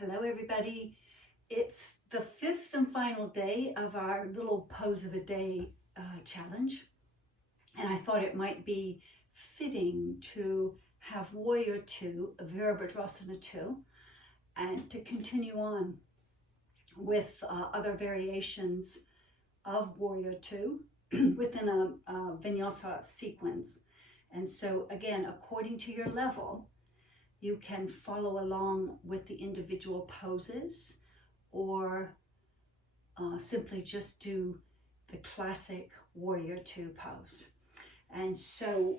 Hello everybody. It's the fifth and final day of our little pose of a day challenge, and I thought it might be fitting to have Warrior 2, Virabradrasana 2, and to continue on with other variations of Warrior 2 within a vinyasa sequence. And so again, according to your level, you can follow along with the individual poses or simply just do the classic Warrior 2 pose. And so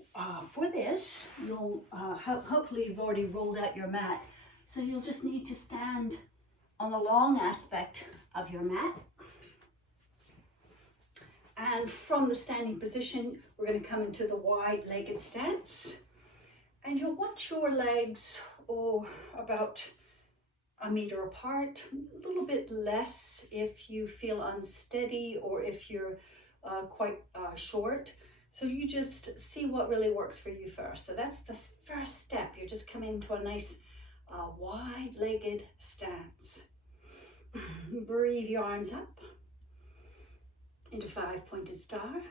for this, you'll hopefully you've already rolled out your mat. So you'll just need to stand on the long aspect of your mat. And from the standing position, we're going to come into the wide-legged stance. And you'll want your legs about 1 meter apart, a little bit less if you feel unsteady or if you're quite short. So you just see what really works for you first. So that's the first step. You're just coming into a nice wide-legged stance. Breathe your arms up into 5-pointed star.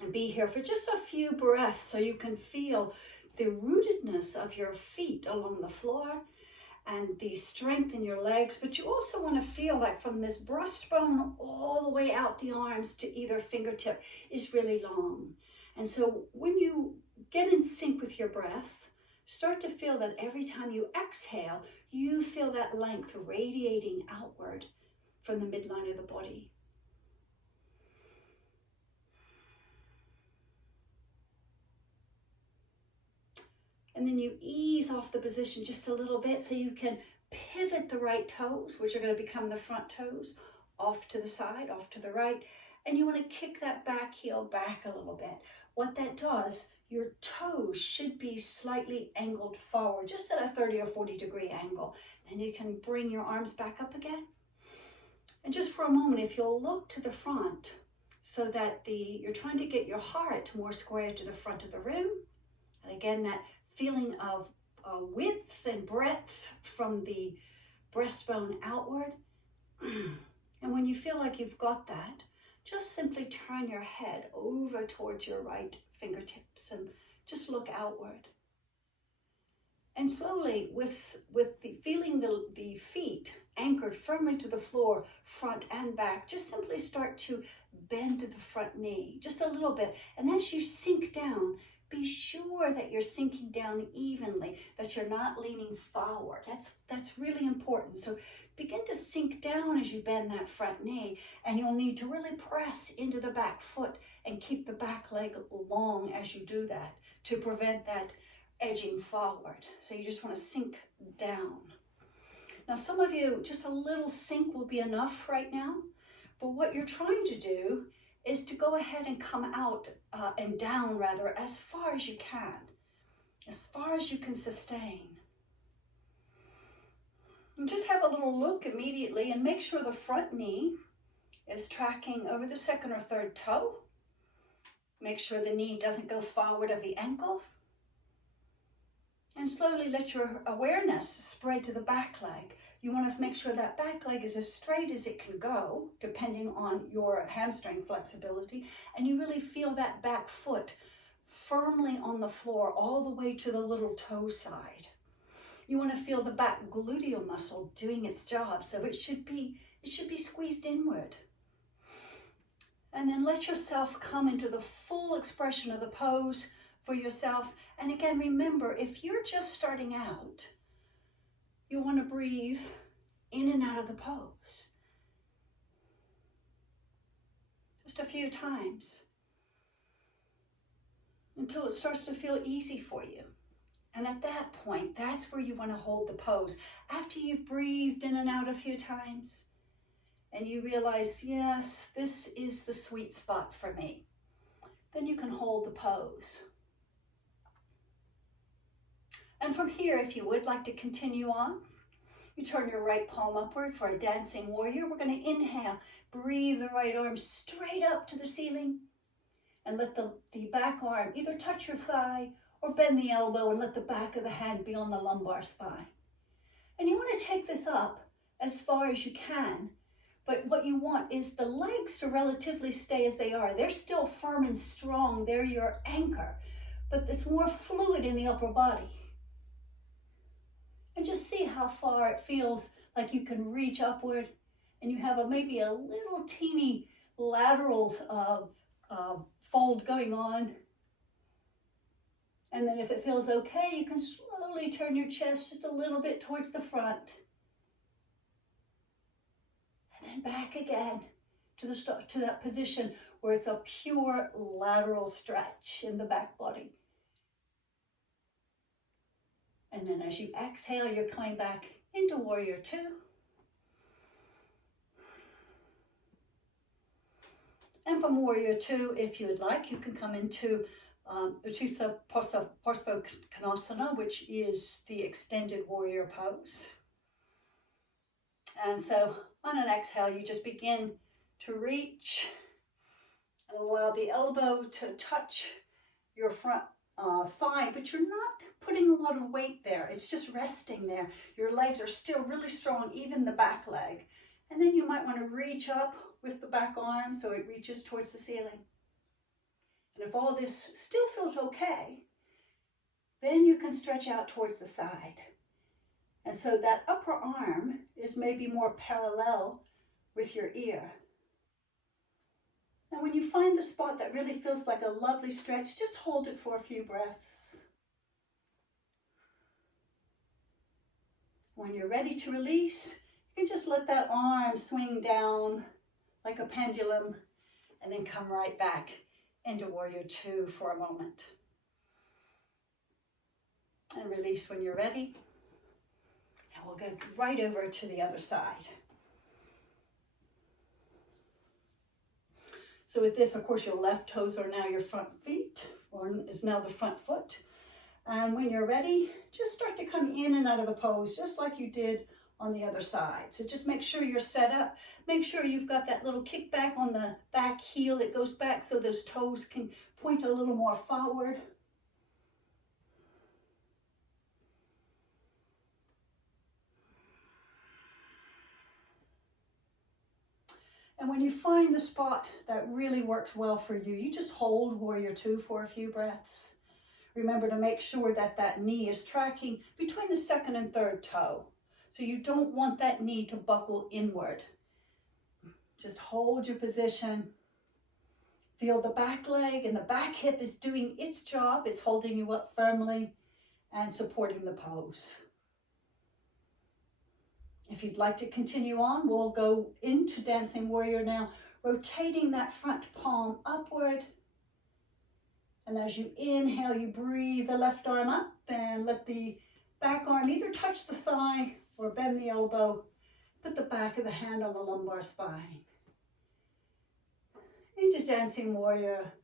And be here for just a few breaths so you can feel the rootedness of your feet along the floor and the strength in your legs. But you also want to feel like from this breastbone all the way out the arms to either fingertip is really long. And so when you get in sync with your breath, start to feel that every time you exhale, you feel that length radiating outward from the midline of the body. And then you ease off the position just a little bit so you can pivot the right toes, which are going to become the front toes, off to the side, off to the right. And you want to kick that back heel back a little bit. What that does, your toes should be slightly angled forward, just at a 30 or 40 degree angle. Then you can bring your arms back up again. And just for a moment, if you'll look to the front so that you're trying to get your heart more square to the front of the room. And again, that feeling of width and breadth from the breastbone outward. And when you feel like you've got that, just simply turn your head over towards your right fingertips and just look outward. And slowly, with the feeling the feet anchored firmly to the floor, front and back, just simply start to bend the front knee just a little bit. And as you sink down, be sure that you're sinking down evenly, that you're not leaning forward. That's really important. So begin to sink down as you bend that front knee, and you'll need to really press into the back foot and keep the back leg long as you do that to prevent that edging forward. So you just want to sink down. Now some of you, just a little sink will be enough right now, but what you're trying to do is to go ahead and come out and down rather as far as you can, as far as you can sustain. And just have a little look immediately and make sure the front knee is tracking over the second or third toe. Make sure the knee doesn't go forward of the ankle. And slowly let your awareness spread to the back leg. You want to make sure that back leg is as straight as it can go, depending on your hamstring flexibility. And you really feel that back foot firmly on the floor all the way to the little toe side. You want to feel the back gluteal muscle doing its job. So it should be squeezed inward. And then let yourself come into the full expression of the pose for yourself. And again, remember, if you're just starting out, you want to breathe in and out of the pose. Just a few times until it starts to feel easy for you. And at that point, that's where you want to hold the pose. After you've breathed in and out a few times and you realize, yes, this is the sweet spot for me, then you can hold the pose. And from here, if you would like to continue on, you turn your right palm upward for a dancing warrior. We're going to inhale, breathe the right arm straight up to the ceiling, and let the back arm either touch your thigh or bend the elbow and let the back of the hand be on the lumbar spine. And you want to take this up as far as you can, but what you want is the legs to relatively stay as they are. They're still firm and strong. They're your anchor, but it's more fluid in the upper body. And just see how far it feels like you can reach upward, and you have maybe a little teeny lateral fold going on. And then if it feels okay, you can slowly turn your chest just a little bit towards the front. And then back again to that position where it's a pure lateral stretch in the back body. And then as you exhale, you're coming back into Warrior Two. And from Warrior Two, if you would like, you can come into Utthita Parsvakonasana, which is the extended warrior pose. And so on an exhale, you just begin to reach and allow the elbow to touch your front thigh, but you're not putting a lot of weight there. It's just resting there. Your legs are still really strong, even the back leg. And then you might want to reach up with the back arm so it reaches towards the ceiling. And if all this still feels okay, then you can stretch out towards the side. And so that upper arm is maybe more parallel with your ear. And when you find the spot that really feels like a lovely stretch, just hold it for a few breaths. When you're ready to release, you can just let that arm swing down like a pendulum and then come right back into Warrior Two for a moment. And release when you're ready. And we'll go right over to the other side. So with this, of course, your left toes are now your front feet. One is now the front foot. And when you're ready, just start to come in and out of the pose, just like you did on the other side. So just make sure you're set up. Make sure you've got that little kickback on the back heel. It goes back so those toes can point a little more forward. And when you find the spot that really works well for you, you just hold Warrior Two for a few breaths. Remember to make sure that that knee is tracking between the second and third toe. So you don't want that knee to buckle inward. Just hold your position. Feel the back leg and the back hip is doing its job. It's holding you up firmly and supporting the pose. If you'd like to continue on, we'll go into Dancing Warrior now, rotating that front palm upward. And as you inhale, you breathe the left arm up and let the back arm either touch the thigh or bend the elbow. Put the back of the hand on the lumbar spine. Into Dancing Warrior.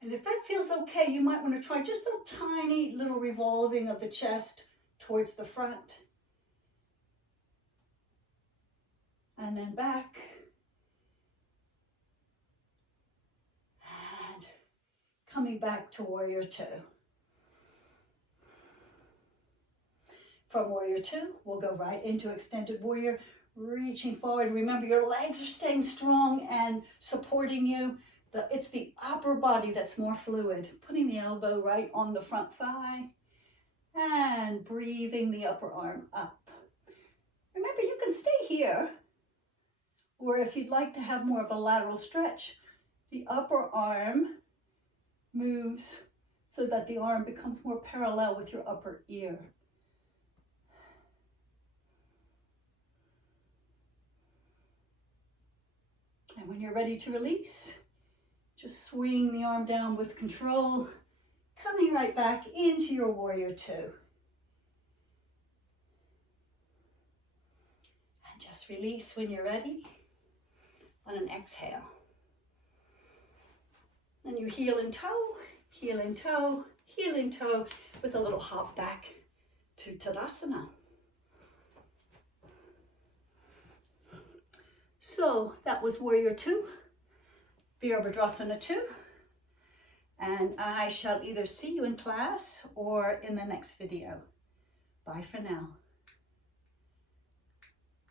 And if that feels okay, you might want to try just a tiny little revolving of the chest towards the front. And then back. And coming back to Warrior Two. From Warrior Two, we'll go right into Extended Warrior, reaching forward. Remember, your legs are staying strong and supporting you. It's the upper body that's more fluid. Putting the elbow right on the front thigh and breathing the upper arm up. Remember, you can stay here, or if you'd like to have more of a lateral stretch, the upper arm moves so that the arm becomes more parallel with your upper ear. And when you're ready to release, just swing the arm down with control, coming right back into your Warrior Two. And just release when you're ready on an exhale. And you heel and toe, heel and toe, heel and toe with a little hop back to Tadasana. So that was Warrior Two, Virabradrasana 2, and I shall either see you in class or in the next video. Bye for now.